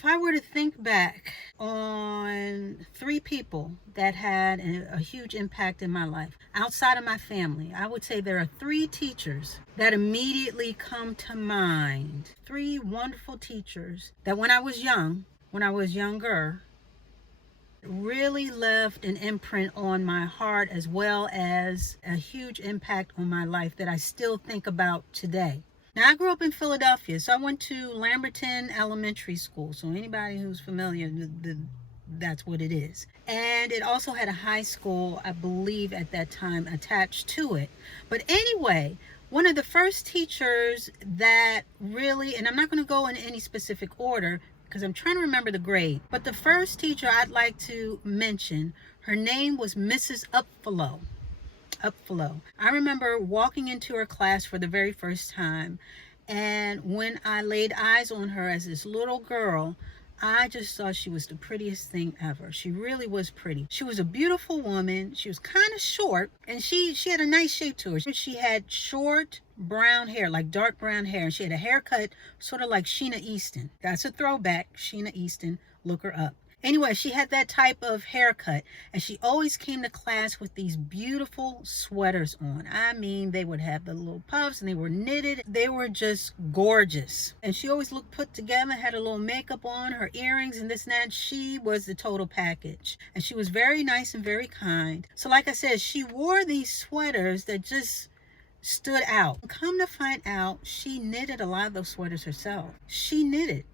If I were to think back on three people that had a huge impact in my life outside of my family, I would say there are three teachers that immediately come to mind. Three wonderful teachers that when I was younger, really left an imprint on my heart as well as a huge impact on my life that I still think about today. Now, I grew up in Philadelphia, so I went to Lamberton Elementary School. So anybody who's familiar, that's what it is. And it also had a high school, I believe, at that time attached to it. But anyway, one of the first teachers that really, and I'm not going to go in any specific order because I'm trying to remember the grade, but the first teacher I'd like to mention, her name was Mrs. Upfellow. I remember walking into her class for the very first time, and when I laid eyes on her as this little girl, I just thought she was the prettiest thing ever. She really was pretty. She was a beautiful woman. She was kind of short, and she had a nice shape to her. She had short brown hair, like dark brown hair, and she had a haircut sort of like Sheena Easton. That's a throwback. Sheena Easton, look her up. Anyway, she had that type of haircut, and she always came to class with these beautiful sweaters on. I mean, they would have the little puffs, and they were knitted. They were just gorgeous. And she always looked put together, had a little makeup on, her earrings, and this and that. She was the total package. And she was very nice and very kind. So like I said, she wore these sweaters that just stood out. Come to find out, she knitted a lot of those sweaters herself. She knitted.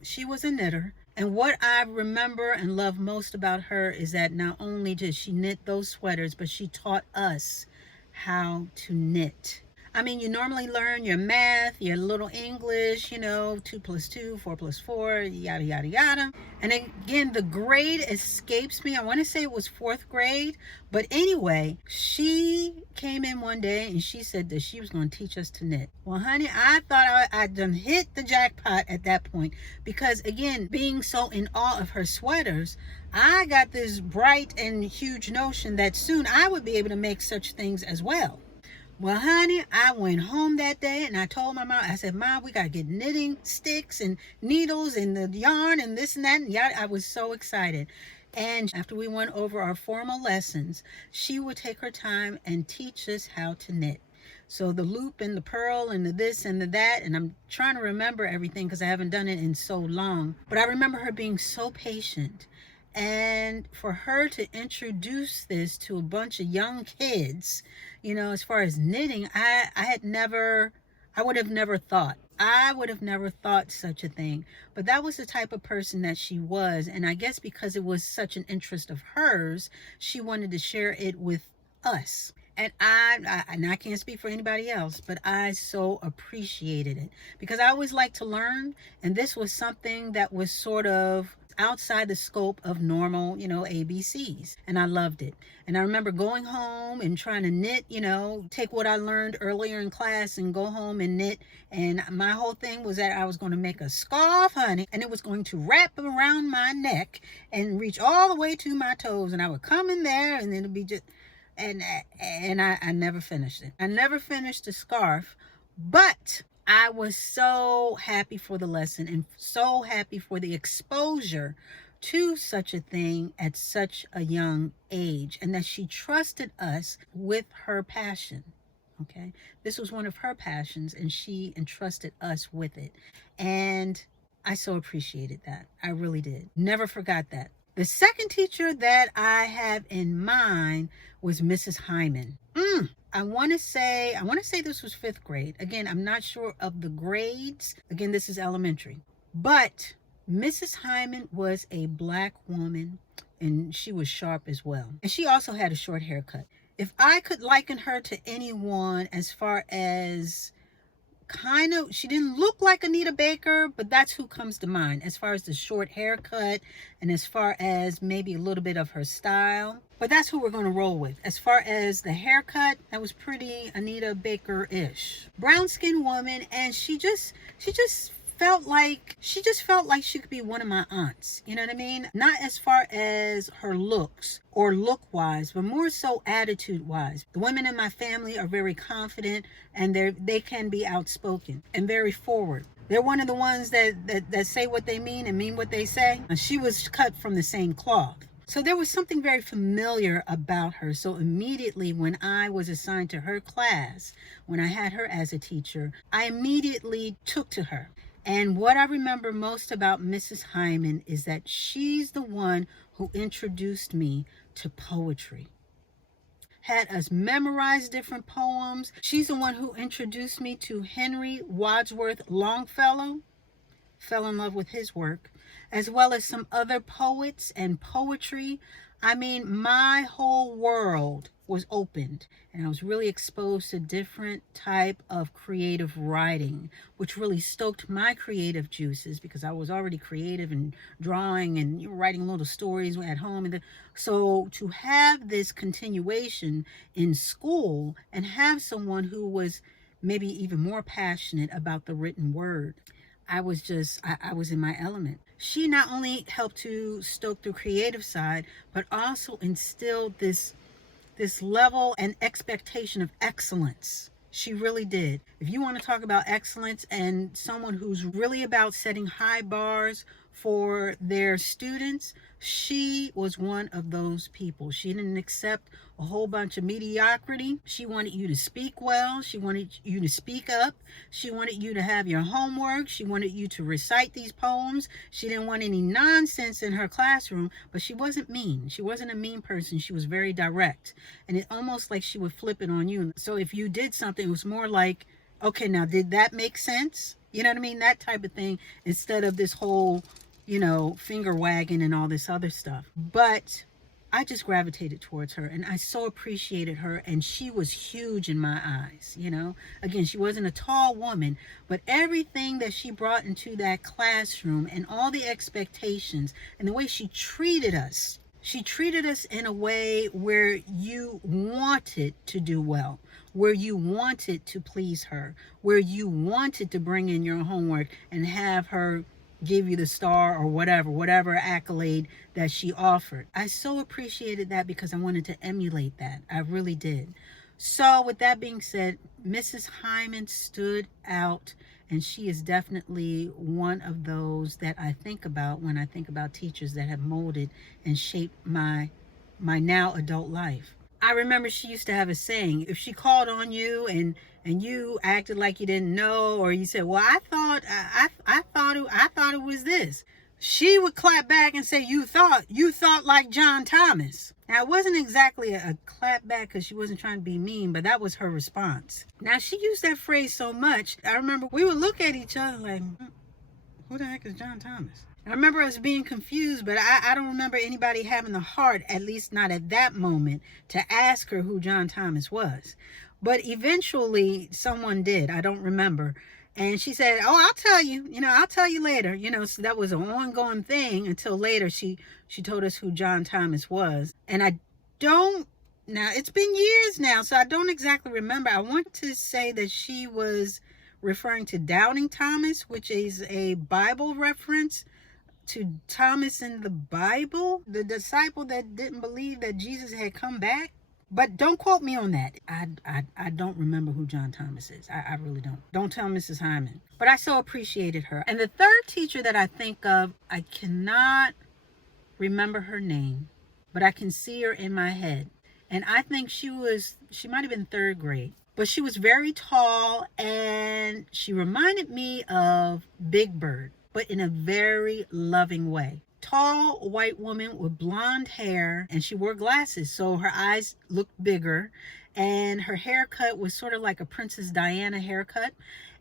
She was a knitter. And what I remember and love most about her is that not only did she knit those sweaters, but she taught us how to knit. I mean, you normally learn your math, your little English, 2 + 2, 4 + 4, yada, yada, yada. And again, the grade escapes me. I want to say it was 4th grade. But anyway, she came in one day and she said that she was going to teach us to knit. Well, honey, I thought I'd done hit the jackpot at that point. Because again, being so in awe of her sweaters, I got this bright and huge notion that soon I would be able to make such things as well. Well, honey, I went home that day and I told my mom, I said, Mom, we got to get knitting sticks and needles and the yarn and this and that. And I was so excited. And after we went over our formal lessons, she would take her time and teach us how to knit. So the loop and the purl and the this and the that, and I'm trying to remember everything because I haven't done it in so long. But I remember her being so patient. And for her to introduce this to a bunch of young kids, as far as knitting, I would have never thought such a thing. But that was the type of person that she was. And I guess because it was such an interest of hers, she wanted to share it with us. And I can't speak for anybody else, but I so appreciated it because I always like to learn. And this was something that was sort of outside the scope of normal, ABCs. And I loved it. And I remember going home and trying to knit, take what I learned earlier in class and go home and knit. And my whole thing was that I was going to make a scarf, honey, and it was going to wrap around my neck and reach all the way to my toes. And I would come in there and it'd be just, and I never finished it. I never finished the scarf, but I was so happy for the lesson and so happy for the exposure to such a thing at such a young age, and that she trusted us with her passion. Okay, this was one of her passions and she entrusted us with it. And I so appreciated that. I really did. Never forgot that. The second teacher that I have in mind was Mrs. Hyman. I want to say this was 5th grade. Again, I'm not sure of the grades. Again, this is elementary. But Mrs. Hyman was a Black woman and she was sharp as well. And she also had a short haircut. If I could liken her to anyone as far as she didn't look like Anita Baker, but that's who comes to mind as far as the short haircut and as far as maybe a little bit of her style. But that's who we're going to roll with. As far as the haircut, that was pretty Anita Baker-ish. Brown-skinned woman, and she just felt like she could be one of my aunts. You know what I mean? Not as far as her looks or look-wise, but more so attitude-wise. The women in my family are very confident and they can be outspoken and very forward. They're one of the ones that say what they mean and mean what they say. She was cut from the same cloth. So there was something very familiar about her. So immediately when I was assigned to her class, when I had her as a teacher, I immediately took to her. And what I remember most about Mrs. Hyman is that she's the one who introduced me to poetry. Had us memorize different poems. She's the one who introduced me to Henry Wadsworth Longfellow. Fell in love with his work, as well as some other poets and poetry. I mean, my whole world was opened, and I was really exposed to different type of creative writing, which really stoked my creative juices because I was already creative and drawing and writing little stories at home. So to have this continuation in school and have someone who was maybe even more passionate about the written word, I was in my element. She not only helped to stoke the creative side, but also instilled this level and expectation of excellence. She really did. If you want to talk about excellence and someone who's really about setting high bars for their students, she was one of those people. She didn't accept a whole bunch of mediocrity. She wanted you to speak well. She wanted you to speak up. She wanted you to have your homework. She wanted you to recite these poems. She didn't want any nonsense in her classroom, but she wasn't mean. She wasn't a mean person. She was very direct. And it almost like she would flip it on you. So if you did something, it was more like, okay, now did that make sense? You know what I mean? That type of thing, instead of this whole, finger wagging and all this other stuff. But I just gravitated towards her, and I so appreciated her, and she was huge in my eyes. Again, she wasn't a tall woman, but everything that she brought into that classroom and all the expectations and the way she treated us in a way where you wanted to do well, where you wanted to please her, where you wanted to bring in your homework and have her give you the star or whatever accolade that she offered. I so appreciated that because I wanted to emulate that. I really did. So with that being said, Mrs. Hyman stood out, and she is definitely one of those that I think about when I think about teachers that have molded and shaped my now adult life. I remember she used to have a saying: if she called on you and you acted like you didn't know, or you said, "Well, I thought it was this," she would clap back and say, "You thought like John Thomas." Now, it wasn't exactly a clap back because she wasn't trying to be mean, but that was her response. Now, she used that phrase so much, I remember we would look at each other like, who the heck is John Thomas? I remember us being confused, but I don't remember anybody having the heart, at least not at that moment, to ask her who John Thomas was. But eventually someone did. I don't remember. And she said, "Oh, I'll tell you, I'll tell you later." So that was an ongoing thing until later she told us who John Thomas was. And now it's been years now, so I don't exactly remember. I want to say that she was referring to Doubting Thomas, which is a Bible reference to Thomas in the Bible, the disciple that didn't believe that Jesus had come back. But don't quote me on that. I don't remember who John Thomas is. I really don't. Don't tell Mrs. Hyman. But I so appreciated her. And the third teacher that I think of, I cannot remember her name, but I can see her in my head. And I think she might have been third grade. But she was very tall, and she reminded me of Big Bird, but in a very loving way. Tall white woman with blonde hair, and she wore glasses, so her eyes looked bigger, and her haircut was sort of like a Princess Diana haircut,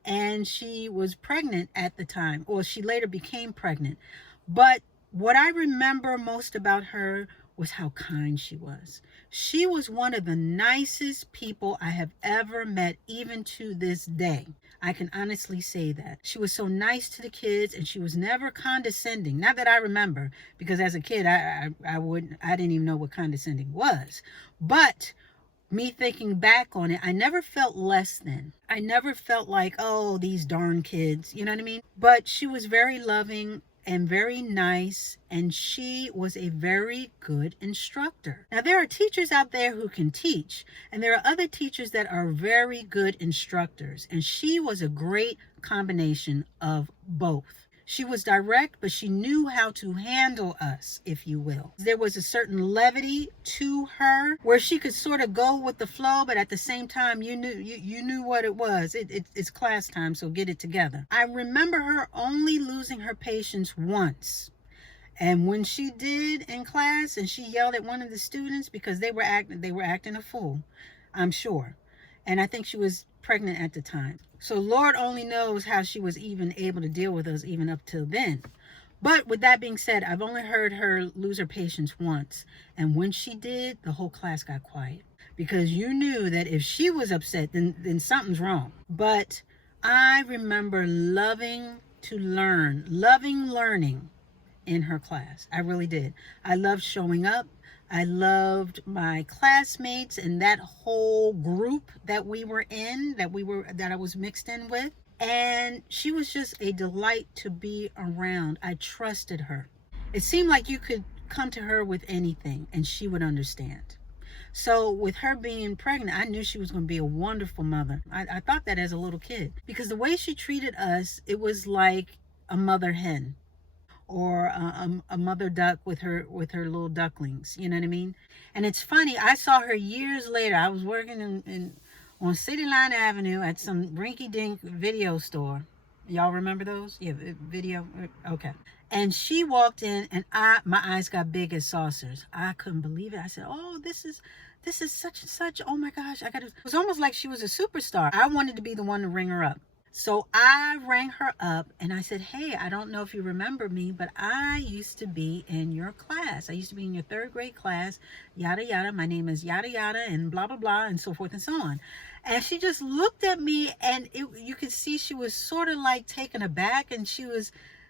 and she was pregnant at the time, or she later became pregnant. But what I remember most about her was how kind she was. She was one of the nicest people I have ever met, even to this day. I can honestly say that. She was so nice to the kids, and she was never condescending. Not that I remember, because as a kid, I didn't even know what condescending was. But me thinking back on it, I never felt less than. I never felt like, oh, these darn kids, you know what I mean? But she was very loving, and very nice, and she was a very good instructor. Now, there are teachers out there who can teach, and there are other teachers that are very good instructors, and she was a great combination of both. She was direct, but she knew how to handle us, if you will. There was a certain levity to her where she could sort of go with the flow, but at the same time, you knew what it was. It's class time, so get it together. I remember her only losing her patience once. And when she did in class, and she yelled at one of the students because they were acting a fool, I'm sure. And I think she was pregnant at the time. So Lord only knows how she was even able to deal with us even up till then. But with that being said, I've only heard her lose her patience once. And when she did, the whole class got quiet. Because you knew that if she was upset, then something's wrong. But I remember loving learning in her class. I really did. I loved showing up. I loved my classmates and that whole group that we were in, that I was mixed in with. And she was just a delight to be around. I trusted her. It seemed like you could come to her with anything and she would understand. So with her being pregnant, I knew she was going to be a wonderful mother. I thought that as a little kid, because the way she treated us, it was like a mother hen, or a mother duck with her little ducklings, you know what I mean? And it's funny, I saw her years later. I was working on City Line Avenue at some rinky-dink video store. Y'all remember those? Yeah, video. Okay. And she walked in, and my eyes got big as saucers. I couldn't believe it. I said, "Oh, this is such and such. Oh my gosh, I got to." It was almost like she was a superstar. I wanted to be the one to ring her up. So I rang her up and I said, "Hey, I don't know if you remember me, but I used to be in your class. I used to be in your third grade class, yada, yada. My name is yada, yada, and blah, blah, blah, and so forth and so on." And she just looked at me, and you could see she was sort of like taken aback, and she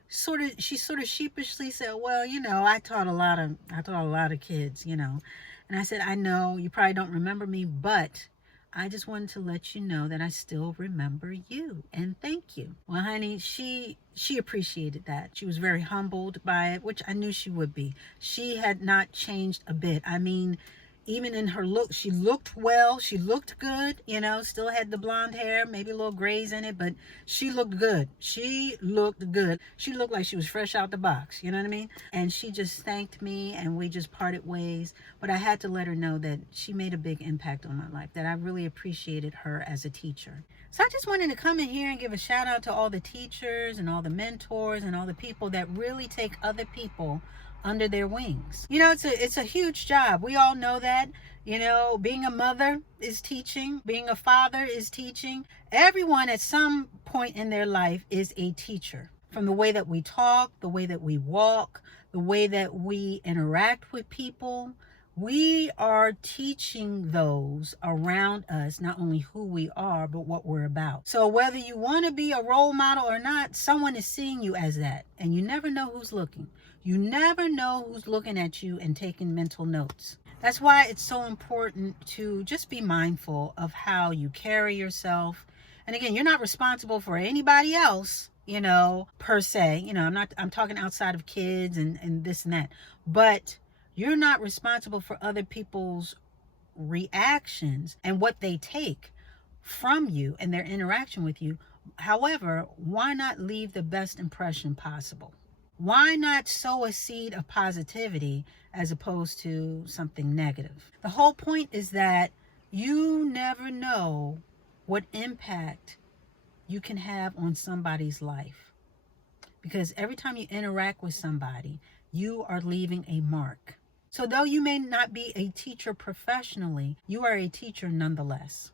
sort of sheepishly said, "Well, I taught a lot of kids, And I said, "I know you probably don't remember me, but I just wanted to let you know that I still remember you, and thank you." Well, honey, she appreciated that. She was very humbled by it, which I knew she would be. She had not changed a bit. I mean, even in her look, she looked well. She looked good, still had the blonde hair, maybe a little grays in it, but she looked good. She looked good. She looked like she was fresh out the box, you know what I mean? And she just thanked me, and we just parted ways. But I had to let her know that she made a big impact on my life, that I really appreciated her as a teacher. So I just wanted to come in here and give a shout out to all the teachers and all the mentors and all the people that really take other people under their wings. It's a huge job. We all know that. Being a mother is teaching. Being a father is teaching. Everyone at some point in their life is a teacher. From the way that we talk, the way that we walk, the way that we interact with people, we are teaching those around us not only who we are, but what we're about. So whether you want to be a role model or not, someone is seeing you as that. And you never know who's looking. You never know who's looking at you and taking mental notes. That's why it's so important to just be mindful of how you carry yourself. And again, you're not responsible for anybody else, per se. I'm talking outside of kids and this and that. But you're not responsible for other people's reactions and what they take from you and their interaction with you. However, why not leave the best impression possible? Why not sow a seed of positivity as opposed to something negative? The whole point is that you never know what impact you can have on somebody's life. Because every time you interact with somebody, you are leaving a mark. So though you may not be a teacher professionally, you are a teacher nonetheless.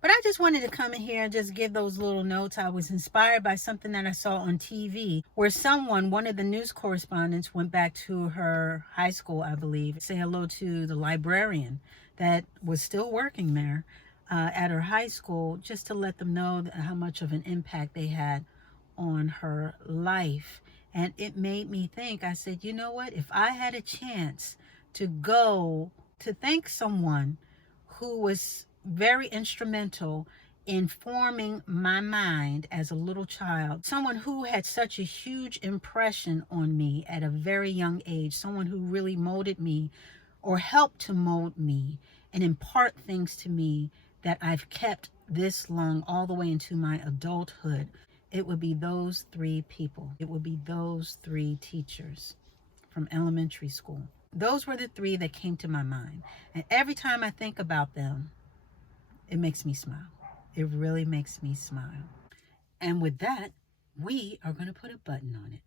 But I just wanted to come in here and just give those little notes. I was inspired by something that I saw on TV where one of the news correspondents, went back to her high school, I believe, say hello to the librarian that was still working there at her high school, just to let them know how much of an impact they had on her life. And it made me think. I said, you know what? If I had a chance to go to thank someone who was very instrumental in forming my mind as a little child, someone who had such a huge impression on me at a very young age, someone who really molded me or helped to mold me and impart things to me that I've kept this long, all the way into my adulthood. It would be those three people. It would be those three teachers from elementary school. Those were the three that came to my mind. And every time I think about them, it makes me smile. It really makes me smile. And with that, we are going to put a button on it.